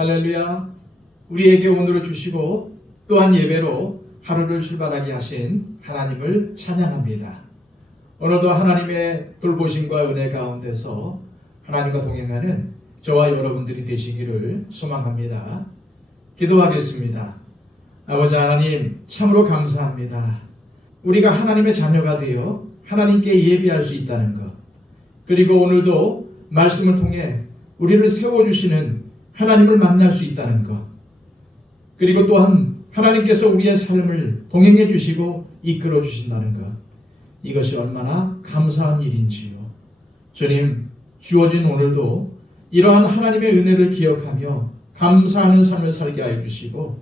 할렐루야. 우리에게 오늘을 주시고 또한 예배로 하루를 출발하게 하신 하나님을 찬양합니다. 오늘도 하나님의 돌보심과 은혜 가운데서 하나님과 동행하는 저와 여러분들이 되시기를 소망합니다. 기도하겠습니다. 아버지 하나님, 참으로 감사합니다. 우리가 하나님의 자녀가 되어 하나님께 예배할 수 있다는 것, 그리고 오늘도 말씀을 통해 우리를 세워주시는 하나님을 만날 수 있다는 것, 그리고 또한 하나님께서 우리의 삶을 동행해 주시고 이끌어 주신다는 것, 이것이 얼마나 감사한 일인지요. 주님, 주어진 오늘도 이러한 하나님의 은혜를 기억하며 감사하는 삶을 살게 하여 주시고,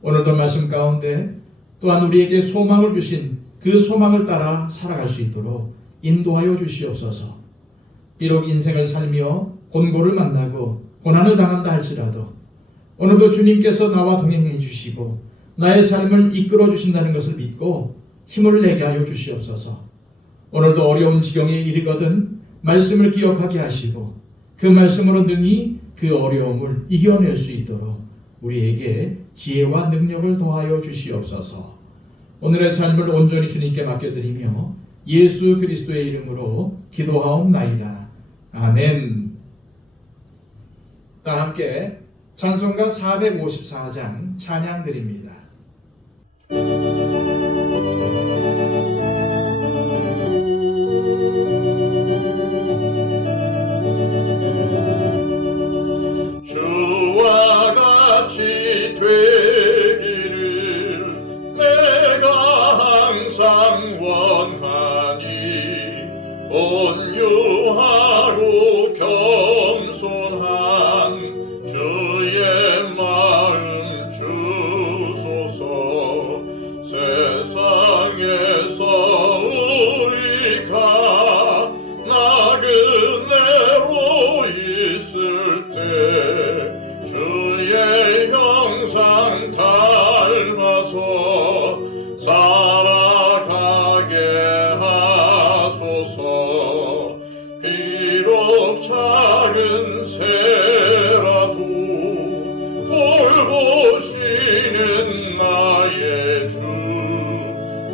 오늘도 말씀 가운데 또한 우리에게 소망을 주신 그 소망을 따라 살아갈 수 있도록 인도하여 주시옵소서. 비록 인생을 살며 곤고를 만나고 고난을 당한다 할지라도 오늘도 주님께서 나와 동행해 주시고 나의 삶을 이끌어 주신다는 것을 믿고 힘을 내게 하여 주시옵소서. 오늘도 어려운 지경에 이르거든 말씀을 기억하게 하시고 그 말씀으로 능히 그 어려움을 이겨낼 수 있도록 우리에게 지혜와 능력을 더하여 주시옵소서. 오늘의 삶을 온전히 주님께 맡겨드리며 예수 그리스도의 이름으로 기도하옵나이다. 아멘. 다 함께 찬송가 454장 찬양 드립니다. 주와 같이 되기를 내가 항상 원하니 온유하고 겸손한 주의 마음 주소서. 세상에서 우리가 나그네로 있을 때 주의 형상 닮아서 살아가게 하소서. 비록 작은 새라도 돌보시는 나의 주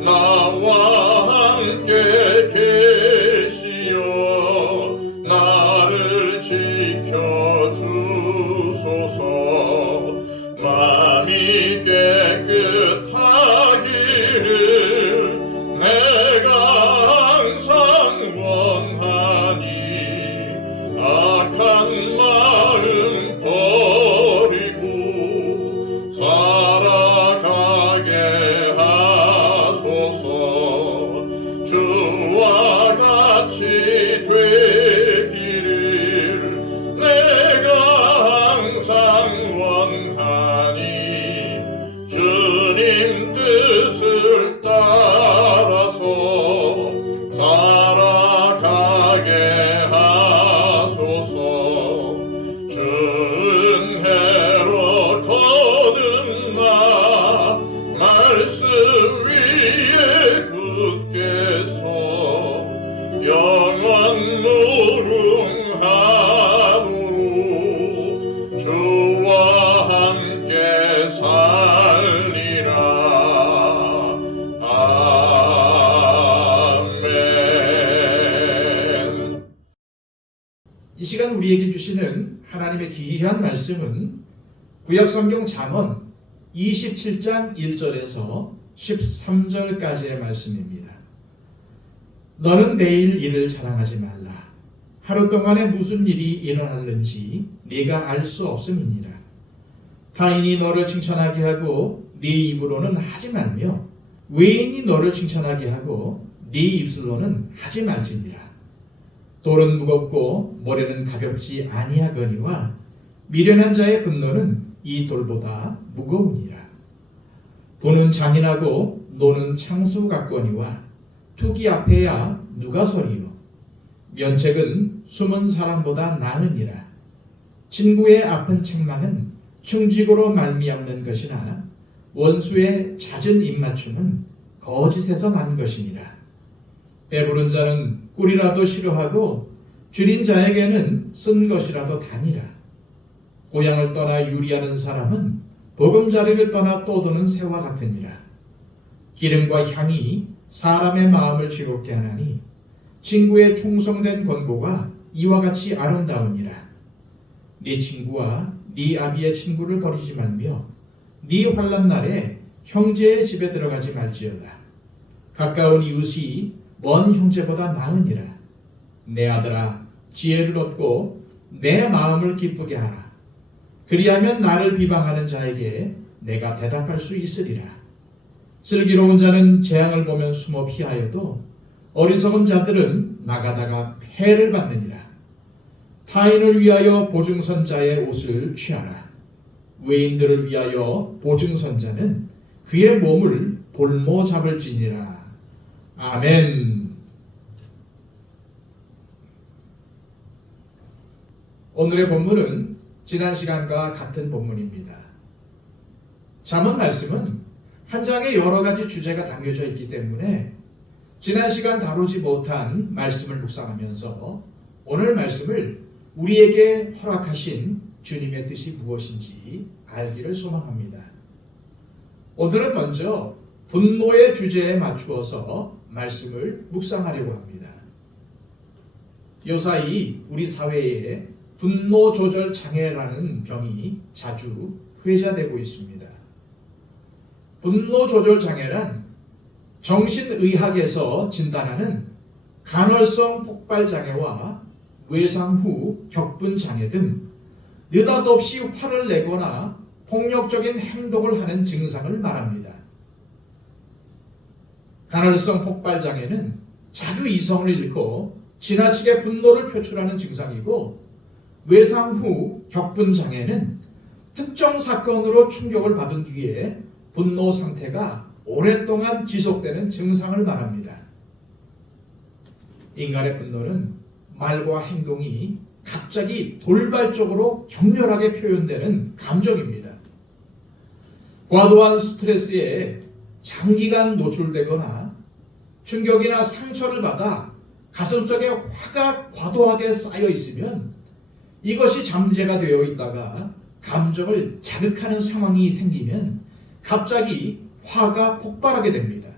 나와 함께 계시어 나를 지켜주소서. 마음이 깨끗하기를 내가 항상 원하니 악한 마음 버리고 살아가게 하소서. 주와 같이 되기를 내가 항상 원하니 주님 뜻을 따라서 살아가게 하소서. 은혜로 거듭나 말씀 위에 굳게 서 영원 무궁하도록 주와 함께 살리라. 아멘. 이 시간 우리에게 주시는 하나님의 기이한 말씀은 구약성경 잠언 27장 1절에서 13절까지의 말씀입니다. 너는 내일 일을 자랑하지 말라. 하루 동안에 무슨 일이 일어났는지 네가 알 수 없음이니라. 타인이 너를 칭찬하게 하고 네 입으로는 하지 말며 외인이 너를 칭찬하게 하고 네 입술로는 하지 말지니라. 돌은 무겁고 모래는 가볍지 아니하거니와 미련한 자의 분노는 이 돌보다 무거우니라. 돈은 잔인하고 노는 창수 같거니와 투기 앞에야 누가 서리요. 면책은 숨은 사람보다 나으니라. 친구의 아픈 책망은 충직으로 말미암는 것이나 원수의 잦은 입맞춤은 거짓에서 난 것이니라. 배부른 자는 꿀이라도 싫어하고 줄인 자에게는 쓴 것이라도 다니라. 고향을 떠나 유리하는 사람은 보금자리를 떠나 떠도는 새와 같으니라. 기름과 향이 사람의 마음을 즐겁게 하나니 친구의 충성된 권고가 이와 같이 아름다우니라. 네 친구와 네 아비의 친구를 버리지 말며 네 환난 날에 형제의 집에 들어가지 말지어다. 가까운 이웃이 먼 형제보다 나으니라. 내 아들아, 지혜를 얻고 내 마음을 기쁘게 하라. 그리하면 나를 비방하는 자에게 내가 대답할 수 있으리라. 슬기로운 자는 재앙을 보면 숨어 피하여도 어리석은 자들은 나가다가 폐를 받느니라. 타인을 위하여 보증선자의 옷을 취하라. 외인들을 위하여 보증선자는 그의 몸을 볼모 잡을지니라. 아멘. 오늘의 본문은 지난 시간과 같은 본문입니다. 잠언 말씀은 한 장에 여러 가지 주제가 담겨져 있기 때문에 지난 시간 다루지 못한 말씀을 묵상하면서 오늘 말씀을 우리에게 허락하신 주님의 뜻이 무엇인지 알기를 소망합니다. 오늘은 먼저 분노의 주제에 맞추어서 말씀을 묵상하려고 합니다. 요사이 우리 사회에 분노 조절 장애라는 병이 자주 회자되고 있습니다. 분노 조절 장애란 정신의학에서 진단하는 간헐성 폭발 장애와 외상 후 격분 장애 등 느닷없이 화를 내거나 폭력적인 행동을 하는 증상을 말합니다. 간헐성 폭발 장애는 자주 이성을 잃고 지나치게 분노를 표출하는 증상이고, 외상 후 격분 장애는 특정 사건으로 충격을 받은 뒤에 분노 상태가 오랫동안 지속되는 증상을 말합니다. 인간의 분노는 말과 행동이 갑자기 돌발적으로 격렬하게 표현되는 감정입니다. 과도한 스트레스에 장기간 노출되거나 충격이나 상처를 받아 가슴속에 화가 과도하게 쌓여 있으면 이것이 잠재가 되어 있다가 감정을 자극하는 상황이 생기면 갑자기 화가 폭발하게 됩니다.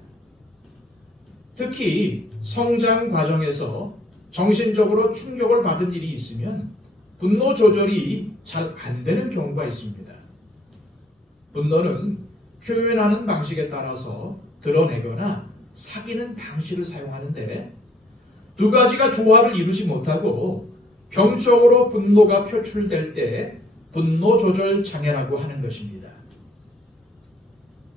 특히 성장 과정에서 정신적으로 충격을 받은 일이 있으면 분노 조절이 잘 안 되는 경우가 있습니다. 분노는 표현하는 방식에 따라서 드러내거나 사귀는 방식을 사용하는데, 두 가지가 조화를 이루지 못하고 병적으로 분노가 표출될 때 분노 조절 장애라고 하는 것입니다.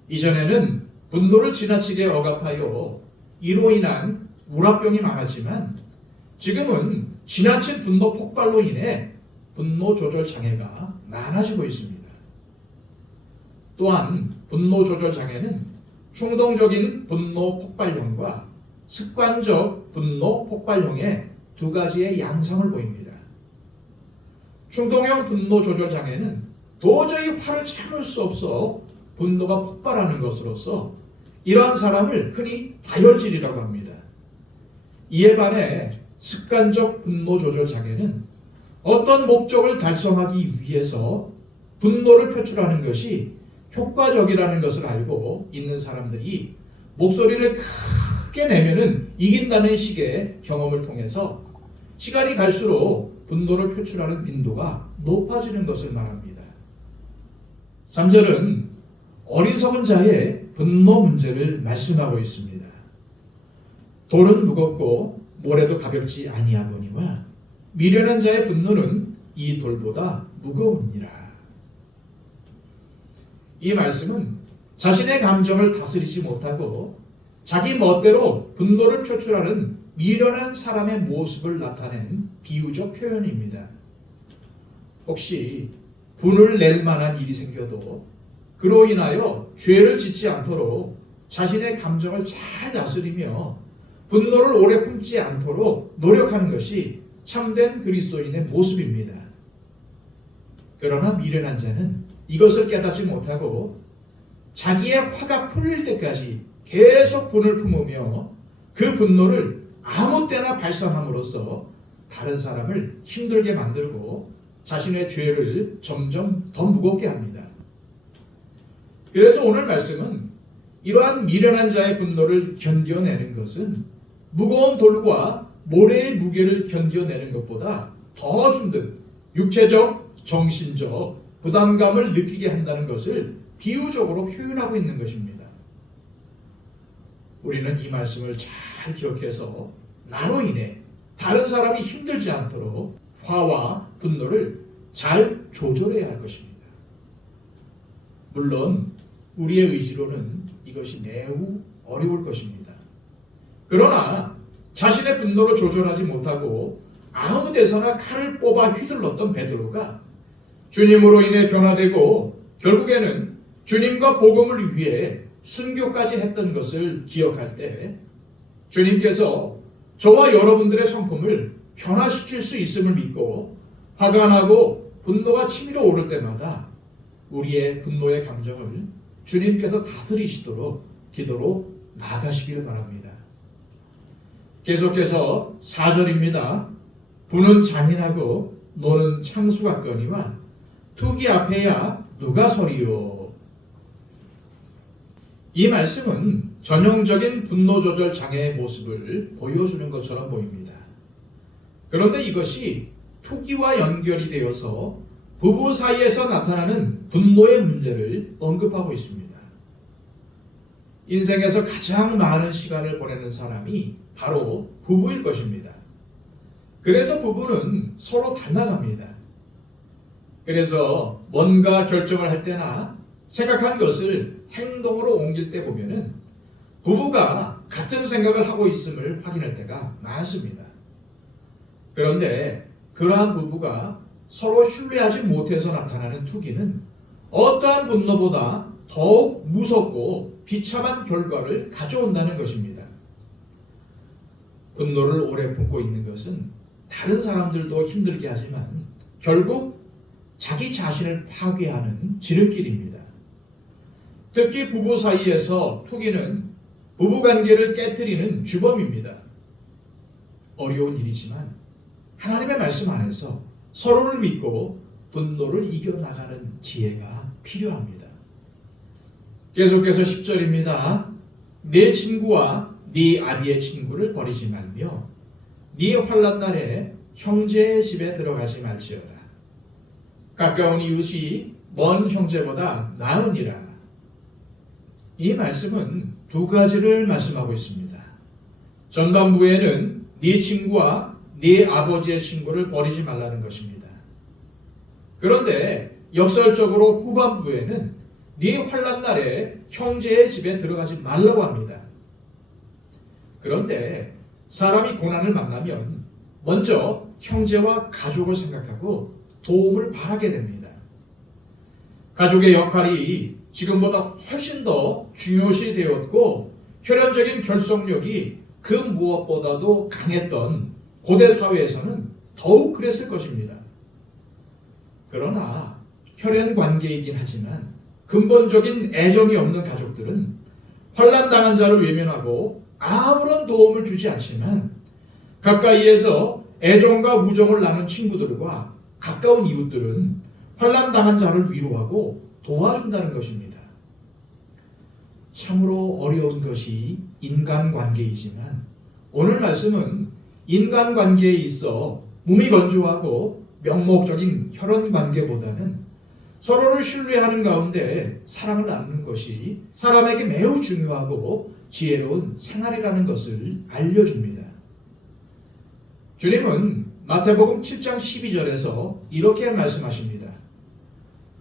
이전에는 분노를 지나치게 억압하여 이로 인한 우라병이 많았지만, 지금은 지나친 분노 폭발로 인해 분노 조절 장애가 많아지고 있습니다. 또한 분노 조절 장애는 충동적인 분노 폭발형과 습관적 분노 폭발형의 두 가지의 양상을 보입니다. 충동형 분노 조절 장애는 도저히 화를 참을 수 없어 분노가 폭발하는 것으로서 이러한 사람을 흔히 다혈질이라고 합니다. 이에 반해 습관적 분노 조절 장애는 어떤 목적을 달성하기 위해서 분노를 표출하는 것이 효과적이라는 것을 알고 있는 사람들이 목소리를 크게 내면은 이긴다는 식의 경험을 통해서 시간이 갈수록 분노를 표출하는 빈도가 높아지는 것을 말합니다. 3절은 어리석은 자의 분노 문제를 말씀하고 있습니다. 돌은 무겁고 모래도 가볍지 아니하거니와 미련한 자의 분노는 이 돌보다 무거우니라. 이 말씀은 자신의 감정을 다스리지 못하고 자기 멋대로 분노를 표출하는 미련한 사람의 모습을 나타낸 비유적 표현입니다. 혹시 분을 낼 만한 일이 생겨도 그로 인하여 죄를 짓지 않도록 자신의 감정을 잘 다스리며 분노를 오래 품지 않도록 노력하는 것이 참된 그리스도인의 모습입니다. 그러나 미련한 자는 이것을 깨닫지 못하고 자기의 화가 풀릴 때까지 계속 분을 품으며 그 분노를 아무 때나 발산함으로써 다른 사람을 힘들게 만들고 자신의 죄를 점점 더 무겁게 합니다. 그래서 오늘 말씀은 이러한 미련한 자의 분노를 견뎌내는 것은 무거운 돌과 모래의 무게를 견뎌내는 것보다 더 힘든 육체적, 정신적 부담감을 느끼게 한다는 것을 비유적으로 표현하고 있는 것입니다. 우리는 이 말씀을 잘 기억해서 나로 인해 다른 사람이 힘들지 않도록 화와 분노를 잘 조절해야 할 것입니다. 물론 우리의 의지로는 이것이 매우 어려울 것입니다. 그러나 자신의 분노를 조절하지 못하고 아무 데서나 칼을 뽑아 휘둘렀던 베드로가 주님으로 인해 변화되고 결국에는 주님과 복음을 위해 순교까지 했던 것을 기억할 때 주님께서 저와 여러분들의 성품을 변화시킬 수 있음을 믿고 화가 나고 분노가 치밀어 오를 때마다 우리의 분노의 감정을 주님께서 다스리시도록 기도로 나아가시길 바랍니다. 계속해서 4절입니다. 부는 잔인하고 노는 창수 같거니와 투기 앞에야 누가 서리요. 이 말씀은 전형적인 분노 조절 장애의 모습을 보여주는 것처럼 보입니다. 그런데 이것이 투기와 연결이 되어서 부부 사이에서 나타나는 분노의 문제를 언급하고 있습니다. 인생에서 가장 많은 시간을 보내는 사람이 바로 부부일 것입니다. 그래서 부부는 서로 닮아갑니다. 그래서 뭔가 결정을 할 때나 생각한 것을 행동으로 옮길 때 보면은 부부가 같은 생각을 하고 있음을 확인할 때가 많습니다. 그런데 그러한 부부가 서로 신뢰하지 못해서 나타나는 투기는 어떠한 분노보다 더욱 무섭고 비참한 결과를 가져온다는 것입니다. 분노를 오래 품고 있는 것은 다른 사람들도 힘들게 하지만 결국 자기 자신을 파괴하는 지름길입니다. 특히 부부 사이에서 투기는 부부관계를 깨뜨리는 주범입니다. 어려운 일이지만 하나님의 말씀 안에서 서로를 믿고 분노를 이겨나가는 지혜가 필요합니다. 계속해서 10절입니다. 네 친구와 네 아비의 친구를 버리지 말며 네 환난 날에 형제의 집에 들어가지 말지어다. 가까운 이웃이 먼 형제보다 나으니라. 이 말씀은 두 가지를 말씀하고 있습니다. 전반부에는 네 친구와 네 아버지의 친구를 버리지 말라는 것입니다. 그런데 역설적으로 후반부에는 네 환난 날에 형제의 집에 들어가지 말라고 합니다. 그런데 사람이 고난을 만나면 먼저 형제와 가족을 생각하고 도움을 바라게 됩니다. 가족의 역할이 지금보다 훨씬 더 중요시 되었고 혈연적인 결속력이 그 무엇보다도 강했던 고대 사회에서는 더욱 그랬을 것입니다. 그러나 혈연 관계이긴 하지만 근본적인 애정이 없는 가족들은 환난당한 자를 외면하고 아무런 도움을 주지 않지만 가까이에서 애정과 우정을 나눈 친구들과 가까운 이웃들은 환난당한 자를 위로하고 도와준다는 것입니다. 참으로 어려운 것이 인간관계이지만 오늘 말씀은 인간관계에 있어 무미건조하고 명목적인 혈연관계보다는 서로를 신뢰하는 가운데 사랑을 나누는 것이 사람에게 매우 중요하고 지혜로운 생활이라는 것을 알려줍니다. 주님은 마태복음 7장 12절에서 이렇게 말씀하십니다.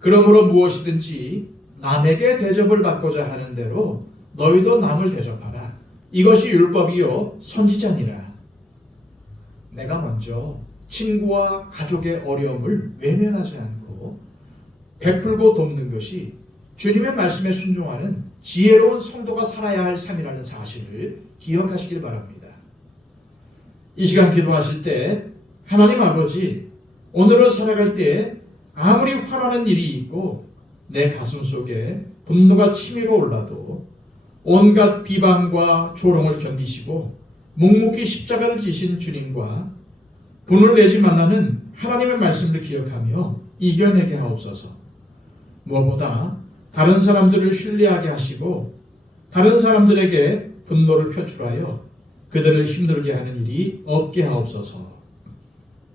그러므로 무엇이든지 남에게 대접을 받고자 하는 대로 너희도 남을 대접하라. 이것이 율법이요 선지자니라. 내가 먼저 친구와 가족의 어려움을 외면하지 않고 베풀고 돕는 것이 주님의 말씀에 순종하는 지혜로운 성도가 살아야 할 삶이라는 사실을 기억하시길 바랍니다. 이 시간 기도하실 때 하나님 아버지, 오늘을 살아갈 때 아무리 화나는 일이 있고 내 가슴 속에 분노가 치밀어 올라도 온갖 비방과 조롱을 견디시고 묵묵히 십자가를 지신 주님과 분을 내지 말라는 하나님의 말씀을 기억하며 이겨내게 하옵소서. 무엇보다 다른 사람들을 신뢰하게 하시고 다른 사람들에게 분노를 표출하여 그들을 힘들게 하는 일이 없게 하옵소서.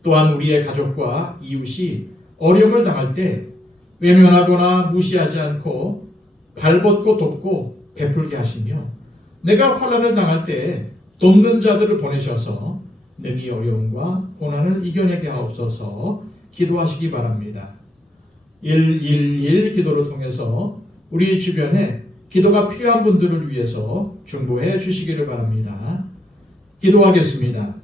또한 우리의 가족과 이웃이 어려움을 당할 때 외면하거나 무시하지 않고 발벗고 돕고 베풀게 하시며 내가 환난을 당할 때 돕는 자들을 보내셔서 능히 어려움과 고난을 이겨내게 하옵소서. 기도하시기 바랍니다. 111 기도를 통해서 우리 주변에 기도가 필요한 분들을 위해서 중보해 주시기를 바랍니다. 기도하겠습니다.